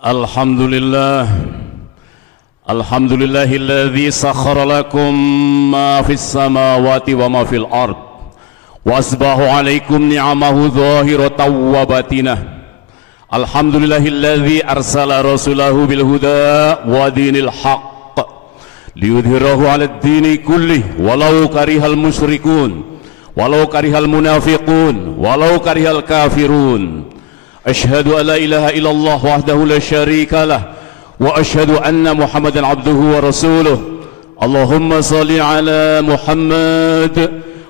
Alhamdulillah, alhamdulillahilladzi sakhkhara lakum ma fis samawati wa ma fil ard wa asbahu alaikum ni'amahu zahiratan wa batinah. Alhamdulillahilladzi arsala rasulahu bil huda wa dinil haqq liyudhhirahu 'alad dini kullih walau karihal musyrikun walau karihal munafiqun walau karihal kafirun. Asyhadu an la ilaha illallah wahdahu la syarika lah wa asyhadu anna Muhammadan abduhu wa rasuluh. Allahumma salli ala Muhammad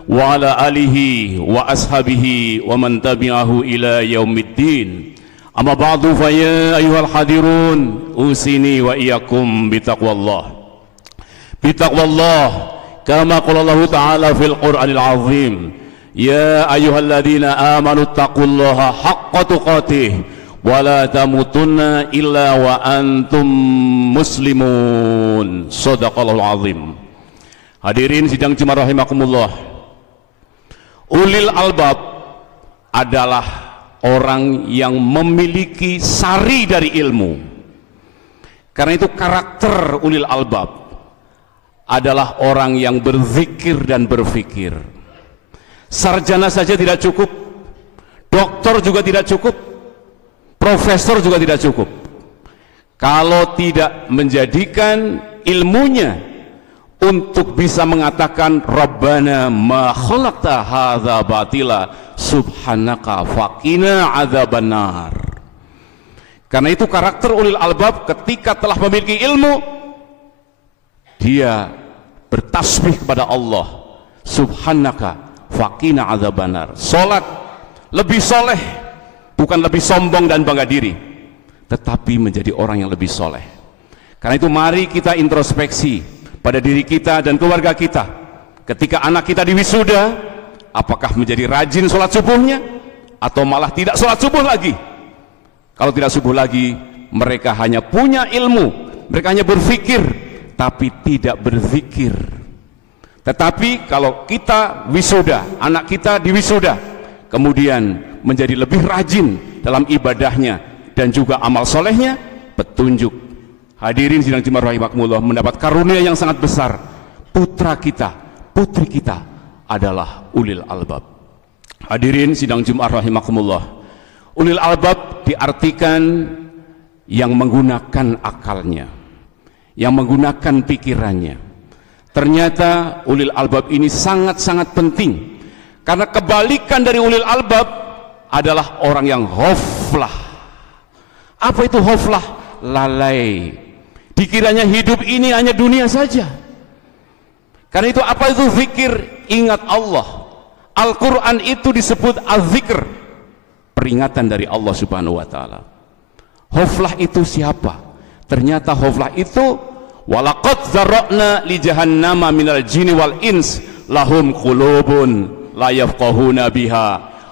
wa ala alihi wa ashabihi wa man tabi'ahu ila yaumiddin. Amma ba'du fa ya ayyuhal hadirun usini wa iyyakum bitaqwallah. Bitaqwallah kama qala Allah ta'ala fil Qur'anil azim. Ya ayyuhalladzina amanu taqullaha haqqa tuqatih wa la tamutunna illa wa antum muslimun. Shadaqallahul azim. Hadirin sidang Jumat rahimakumullah. Ulil albab adalah orang yang memiliki sari dari ilmu. Karena itu karakter ulil albab adalah orang yang berzikir dan berfikir. Sarjana saja tidak cukup, doktor juga tidak cukup, profesor juga tidak cukup kalau tidak menjadikan ilmunya untuk bisa mengatakan Rabbana ma khalaqta hadza batila subhanaka faqina adzabannar. Karena itu karakter ulil albab ketika telah memiliki ilmu, dia bertasbih kepada Allah, subhanaka faqina adzabannar. Salat lebih soleh, bukan lebih sombong dan bangga diri, tetapi menjadi orang yang lebih soleh. Karena itu mari kita introspeksi pada diri kita dan keluarga kita. Ketika anak kita diwisuda, apakah menjadi rajin sholat subuhnya atau malah tidak sholat subuh lagi? Kalau tidak subuh lagi, mereka hanya punya ilmu, mereka hanya berfikir tapi tidak berzikir. Tetapi kalau kita wisuda, anak kita diwisuda, kemudian menjadi lebih rajin dalam ibadahnya dan juga amal solehnya, petunjuk. Hadirin sidang Jumat rahimakumullah, mendapat karunia yang sangat besar. Putra kita, putri kita adalah ulil albab. Hadirin sidang Jumat rahimakumullah, ulil albab diartikan yang menggunakan akalnya, yang menggunakan pikirannya. Ternyata ulil albab ini sangat-sangat penting, karena kebalikan dari ulil albab adalah orang yang ghaflah. Apa itu ghaflah? Lalai. Dikiranya hidup ini hanya dunia saja. Karena itu apa itu zikir? Ingat Allah. Al-Quran itu disebut az-zikr, peringatan dari Allah subhanahu wa ta'ala. Ghaflah itu siapa? Ternyata ghaflah itu walaqad zarra'na li jahannama minal jinni wal ins lahum qulubun la yafqahuna biha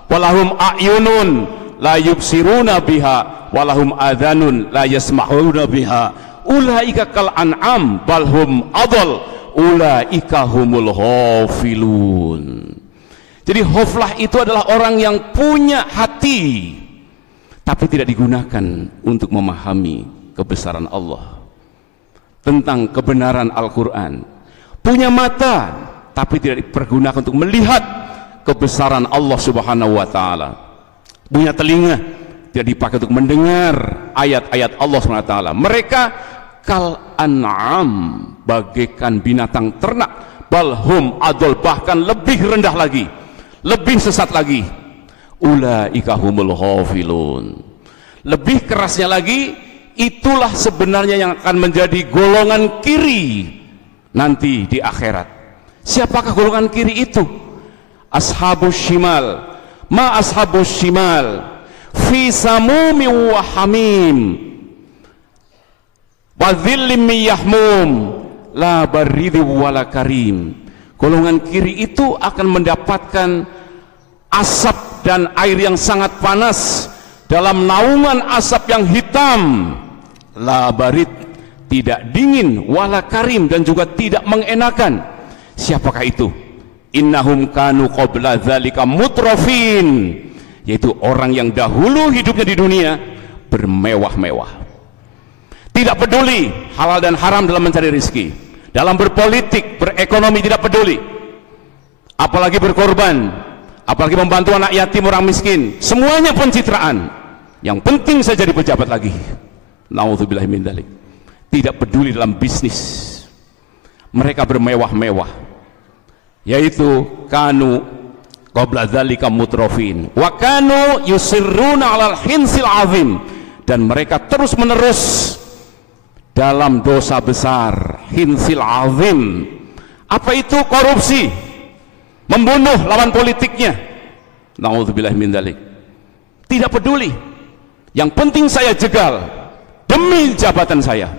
walahum a'yunun la yubsiruna biha walahum adhanun la yasma'una biha ulaika kal an'am balhum adall ulaika humul ghafilun. Jadi ghaflah itu adalah orang yang punya hati tapi tidak digunakan untuk memahami kebesaran Allah, tentang kebenaran Al-Quran. Punya mata tapi tidak dipergunakan untuk melihat kebesaran Allah subhanahu wa ta'ala. Punya telinga tidak dipakai untuk mendengar ayat-ayat Allah subhanahu wa ta'ala. Mereka kal an'am, bagaikan binatang ternak, balhum adol, bahkan lebih rendah lagi, lebih sesat lagi. Ulaika humul ghafilun. Lebih kerasnya lagi, itulah sebenarnya yang akan menjadi golongan kiri nanti di akhirat. Siapakah golongan kiri itu? Ashabus shimal. Ma ashabus shimal? Fi samumi wa hamim wa dhillim min yahmum la baridi wala karim. Golongan kiri itu akan mendapatkan asap dan air yang sangat panas dalam naungan asap yang hitam. La barid, tidak dingin, wala karim, dan juga tidak mengenakan. Siapakah itu? Innahum kanu qabla dzalika mutrafin, yaitu orang yang dahulu hidupnya di dunia bermewah-mewah. tidak peduli halal dan haram dalam mencari rezeki, dalam berpolitik, berekonomi tidak peduli, apalagi berkorban, apalagi membantu anak yatim, orang miskin, semuanya pencitraan. Yang penting saya jadi pejabat lagi. Nauzubillahi min dzalik. Tidak peduli dalam bisnis. Mereka bermewah-mewah, yaitu kanu qabla dzalika mutrafin wa kanu yusirruna 'alal hinsil 'azim, dan mereka terus-menerus dalam dosa besar, hinsil 'azim. Apa itu? Korupsi, membunuh lawan politiknya. Nauzubillahi min dzalik. Tidak peduli, yang penting saya jegal demi jabatan saya.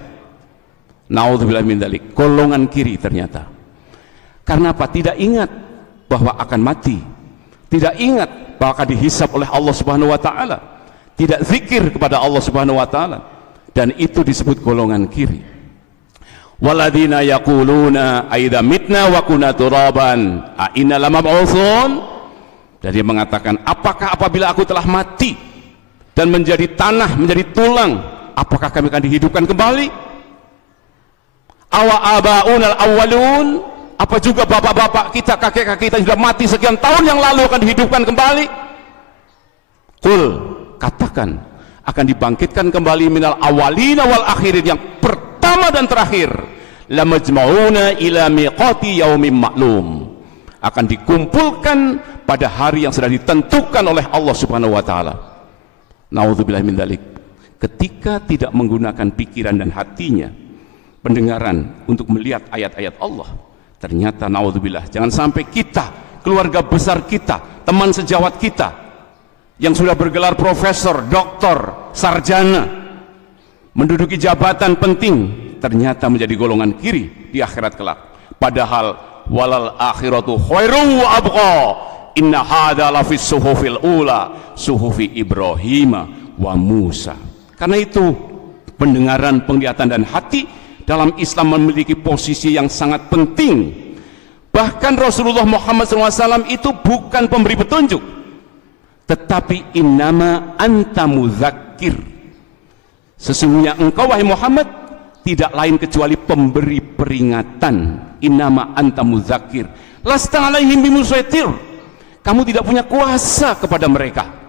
Nauzubillahi min dzalik. Golongan kiri ternyata. Karena apa? Tidak ingat bahwa akan mati, tidak ingat bahwa akan dihisab oleh Allah Subhanahu wa taala, tidak zikir kepada Allah Subhanahu wa taala, dan itu disebut golongan kiri. Waladina yaquluna aidza mitna wa kunna turaban a inna lamab'utsun. Dan dia mengatakan, apakah apabila aku telah mati dan menjadi tanah, menjadi tulang, apakah kami akan dihidupkan kembali? Awa abaunal awwalun, apa juga bapak-bapak kita, kakek-kakek kita sudah mati sekian tahun yang lalu akan dihidupkan kembali? Qul, katakan, akan dibangkitkan kembali minal awalina wal akhirin, yang pertama dan terakhir. La majma'una ila miqati yaumin ma'lum, akan dikumpulkan pada hari yang sudah ditentukan oleh Allah Subhanahu wa taala. Nauzubillahi min dzalik. Ketika tidak menggunakan pikiran dan hatinya, pendengaran untuk melihat ayat-ayat Allah, ternyata naudzubillah, jangan sampai kita, keluarga besar kita, teman sejawat kita yang sudah bergelar profesor, doktor, sarjana, menduduki jabatan penting, ternyata menjadi golongan kiri di akhirat kelak. Padahal walal akhiratu khairu wa abqa, inna hadza lafis suhufil ula suhufi Ibrahim wa Musa. Karena itu pendengaran, penglihatan dan hati dalam Islam memiliki posisi yang sangat penting. Bahkan Rasulullah Muhammad SAW itu bukan pemberi petunjuk, tetapi innama anta mudzakir. Sesungguhnya engkau wahai Muhammad tidak lain kecuali pemberi peringatan. Innama anta mudzakir lasta alaihim bimusaitir. Kamu tidak punya kuasa kepada mereka.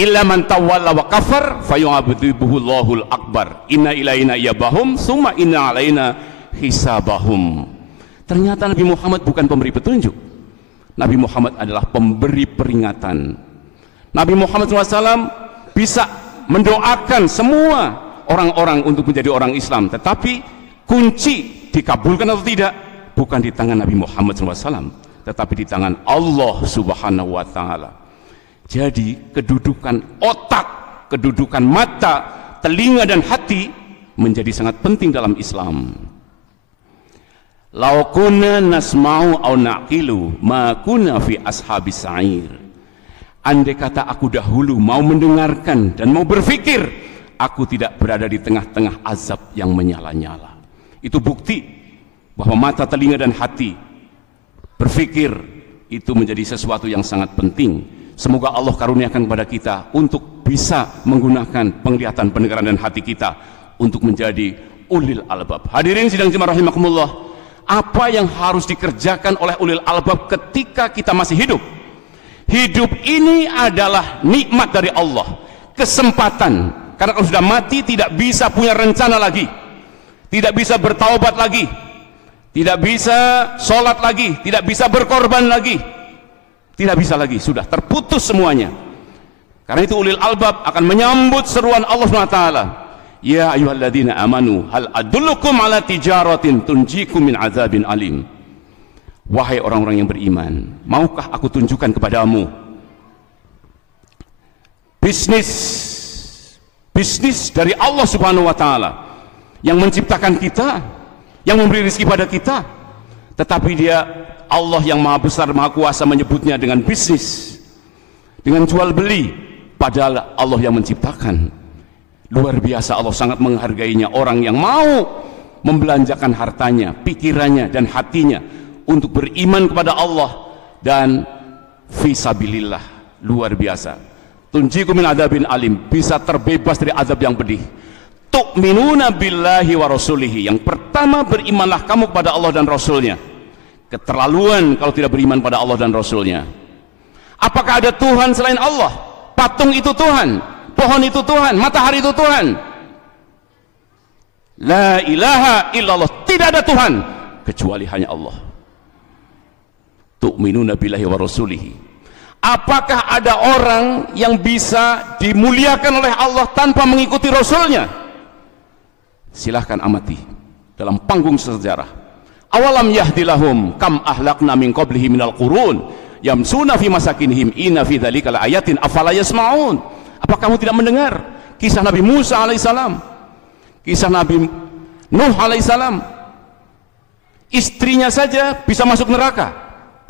Illa man tawalla wa kafar fayu'adzibuhullahul akbar. Inna ilaina iyabahum summa inna alaina hisabahum. Ternyata Nabi Muhammad bukan pemberi petunjuk. Nabi Muhammad adalah pemberi peringatan. Nabi Muhammad SAW bisa mendoakan semua orang-orang untuk menjadi orang Islam, tetapi kunci dikabulkan atau tidak bukan di tangan Nabi Muhammad SAW, tetapi di tangan Allah Subhanahu wa taala. Jadi kedudukan otak, kedudukan mata, telinga dan hati menjadi sangat penting dalam Islam. Lau kunna nasma'u au naqilu ma kunna fi ashabis sa'ir. Andai kata aku dahulu mau mendengarkan dan mau berpikir, aku tidak berada di tengah-tengah azab yang menyala-nyala. Itu bukti bahwa mata, telinga dan hati berpikir itu menjadi sesuatu yang sangat penting. Semoga Allah karuniakan kepada kita untuk bisa menggunakan penglihatan, pendengaran dan hati kita untuk menjadi ulil albab. Hadirin sidang jemaah rahimakumullah, apa yang harus dikerjakan oleh ulil albab ketika kita masih hidup? Hidup ini adalah nikmat dari Allah, kesempatan. Karena kalau sudah mati tidak bisa punya rencana lagi, tidak bisa bertaubat lagi, tidak bisa sholat lagi, tidak bisa berkorban lagi, tidak bisa lagi, sudah terputus semuanya. Karena itu ulil albab akan menyambut seruan Allah SWT. Ya ayyuhalladzina amanu hal adullukum ala tijaratin tunjikum min azabin alim. Wahai orang-orang yang beriman, maukah aku tunjukkan kepadamu bisnis dari Allah Subhanahu wa taala yang menciptakan kita, yang memberi rezeki pada kita, tetapi dia Allah yang maha besar, maha kuasa menyebutnya dengan bisnis, dengan jual beli, padahal Allah yang menciptakan. Luar biasa, Allah sangat menghargainya orang yang mau membelanjakan hartanya, pikirannya dan hatinya untuk beriman kepada Allah dan fisabilillah. Luar biasa. tunjikum min adzabin alim, bisa terbebas dari azab yang pedih. Tu'minuna billahi wa rasulihi, yang pertama berimanlah kamu kepada Allah dan Rasulnya. Keterlaluan kalau tidak beriman pada Allah dan Rasulnya. Apakah ada Tuhan selain Allah? Patung itu Tuhan, pohon itu Tuhan, matahari itu Tuhan. La ilaha illallah, tidak ada Tuhan kecuali hanya Allah. Tu'minuna billahi wa rasulihi. Apakah ada orang yang bisa dimuliakan oleh Allah tanpa mengikuti Rasulnya? Silahkan amati dalam panggung sejarah. Awalam yahdilahum kam ahlakna min qablihi minal qurun yamsuna fi masakinihim inna fi dzalika laayatin afala yasmaun. Apa kamu tidak mendengar kisah Nabi Musa alaihissalam, kisah Nabi Nuh alaihissalam? Istrinya saja bisa masuk neraka,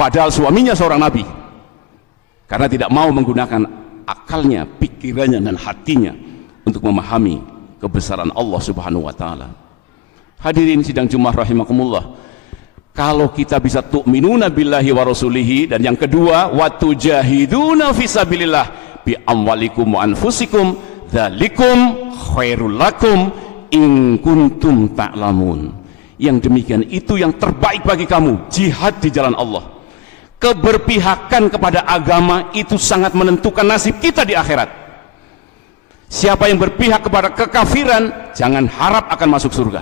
padahal suaminya seorang nabi, karena tidak mau menggunakan akalnya, pikirannya dan hatinya untuk memahami kebesaran Allah Subhanahu wa taala. Hadirin sidang Jumat rahimakumullah, kalau kita bisa tu'minuna billahi wa rasulihi, dan yang kedua wa tujahiduna fisabilillah bi amwalikum wa anfusikum dzalikum khairul lakum in kuntum ta'lamun. Yang demikian itu yang terbaik bagi kamu, jihad di jalan Allah. Keberpihakan kepada agama itu sangat menentukan nasib kita di akhirat. Siapa yang berpihak kepada kekafiran, jangan harap akan masuk surga.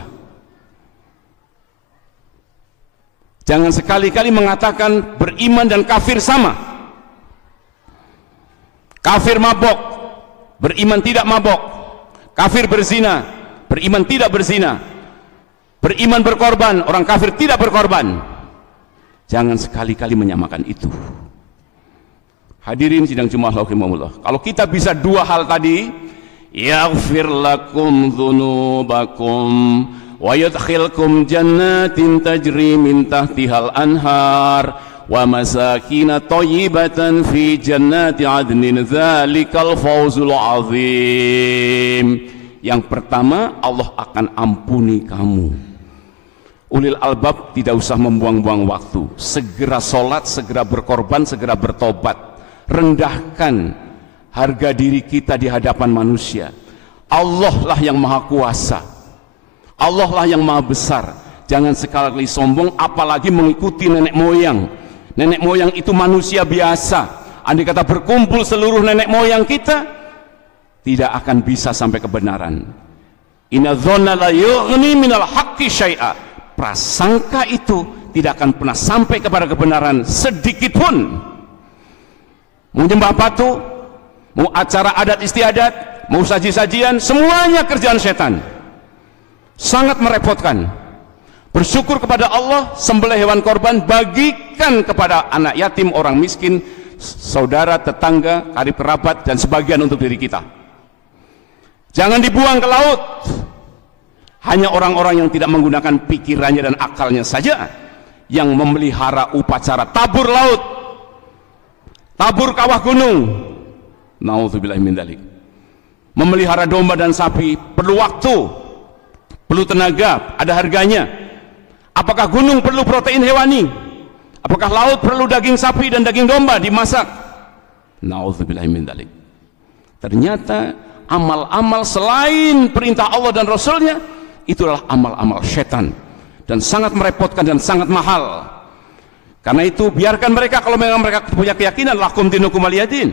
Jangan sekali-kali mengatakan beriman dan kafir sama. Kafir mabok, beriman tidak mabok. Kafir berzina, beriman tidak berzina. Beriman berkorban, orang kafir tidak berkorban. Jangan sekali-kali menyamakan itu. Hadirin sidang Jumat rahimahumullah, kalau kita bisa dua hal tadi, yaghfir lakum dzunubakum wa yudkhilkum jannatin tajri min tahtihal anhar wa masakin thayyibatan fi jannati adnin dzalikal fawzul azim. Yang pertama, Allah akan ampuni kamu. Ulil albab tidak usah membuang-buang waktu, segera sholat, segera berkorban, segera bertobat. Rendahkan harga diri kita di hadapan manusia. Allah lah yang maha kuasa, Allah lah yang maha besar. Jangan sekali sombong, apalagi mengikuti nenek moyang. Nenek moyang itu manusia biasa. Andai kata berkumpul seluruh nenek moyang kita, tidak akan bisa sampai kebenaran. Inna dzanna la yughni minal haqqi syai'a. Prasangka itu tidak akan pernah sampai kepada kebenaran sedikit pun. Mau nyembah patung, mau acara adat istiadat, mau saji-sajian, semuanya kerjaan setan. Sangat merepotkan. Bersyukur kepada Allah, sembelih hewan korban, bagikan kepada anak yatim, orang miskin, saudara, tetangga, karib kerabat, dan sebagian untuk diri kita. Jangan dibuang ke laut. Hanya orang-orang yang tidak menggunakan pikirannya dan akalnya saja yang memelihara upacara tabur laut, tabur kawah gunung. Nauzubillahi min dzalik. Memelihara domba dan sapi perlu waktu, perlu tenaga, ada harganya. Apakah gunung perlu protein hewani? Apakah laut perlu daging sapi dan daging domba dimasak? Nauzubillahi min dzalik. Ternyata amal-amal selain perintah Allah dan Rasulnya, itulah amal-amal setan dan sangat merepotkan dan sangat mahal. Karena itu biarkan mereka, kalau memang mereka punya keyakinan, lakum dinukum waliyadin.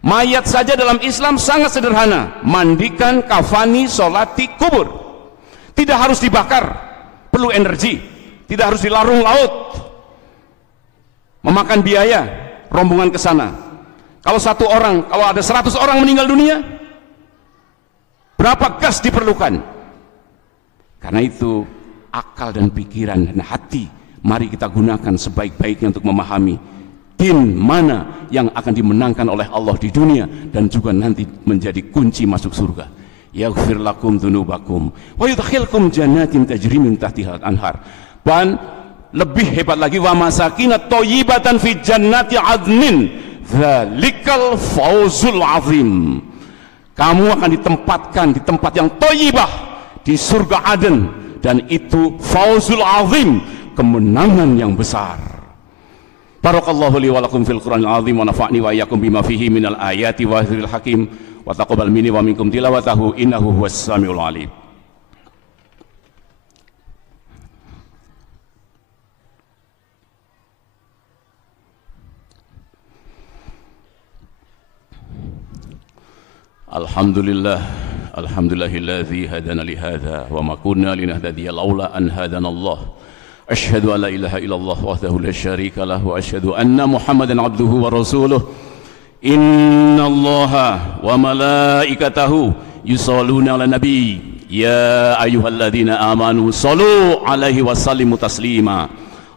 Mayat saja dalam Islam sangat sederhana, mandikan, kafani, solati, kubur. Tidak harus dibakar, perlu energi. Tidak harus dilarung laut, memakan biaya rombongan ke sana. Kalau satu orang, kalau ada 100 orang meninggal dunia, berapa gas diperlukan? Karena itu akal dan pikiran dan hati mari kita gunakan sebaik-baiknya untuk memahami din mana yang akan dimenangkan oleh Allah di dunia dan juga nanti menjadi kunci masuk surga. Yaghfir lakum dzunubakum wa yudkhilkum jannatin tajri min tahtihal anhar. Dan lebih hebat lagi, wa masakin thayyibatan fi jannati adnin dzalikal fawzul azim. Kamu akan ditempatkan di tempat yang thayyibah, di surga Aden, dan itu fawzul azim, kemenangan yang besar. Barakallahu li wa lakum fil Qur'anil azim wa nafa'ni wa iyyakum bima fihi minal ayati wa dzikril hakim wa taqabbal minni wa minkum tilawatahu innahu huwas samiul alim. Alhamdulillah, alhamdulillahilladzi hadana li hadza wa ma kunna linahtadiya laula an hadana Allah. Asyhadu an la ilaha illallah wahdahu la syarika lah wa asyhadu anna Muhammadan abduhu wa rasuluh. Innallaha wa malaikatahu yusholluna 'alan nabi. Ya ayyuhalladzina amanu shallu 'alaihi wa sallimu taslima.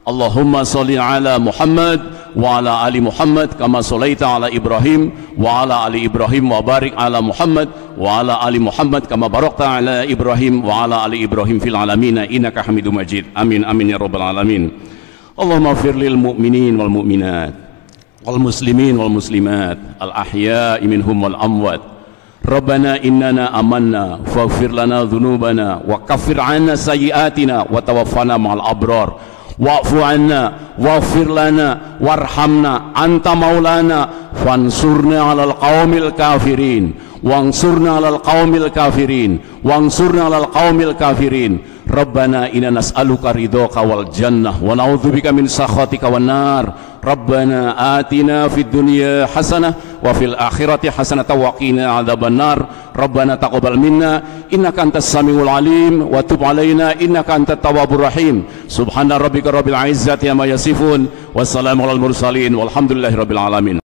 Allahumma sholli ala Muhammad wa ala ali Muhammad kama sholaita ala Ibrahim wa ala ali Ibrahim wa barik ala Muhammad wa ala ali Muhammad kama barakta ala Ibrahim wa ala ali Ibrahim fil alamin innaka Hamidum Majid. Amin amin ya rabbal alamin. Allahumma ighfir lil mu'minin wal mu'minat wal muslimin wal muslimat al ahya'i minhum wal amwat. Rabbana innana amanna faghfir lana dhunubana wa kaffir 'anna sayyi'atina wa tawaffana ma'al abrar. Wa'fu anna waghfir lana warhamna anta maulana fansurna 'alal qaumil kafirin wansurna 'alal qaumil kafirin wansurna 'alal qaumil kafirin. Rabbana inna nas'aluka ridhaka wal jannah wa na'udzubika min sakhatika wan nar. Rabbana atina fid dunya hasanah wa fil akhirati hasanah wa qina adzabannar. Rabbana taqabbal minna innaka antas samiul alim wa tub alaina innaka antat tawwabur rahim. Subhana rabbika rabbil izzati amma yasifun wassalamu alal mursalin walhamdulillahi rabbil alamin.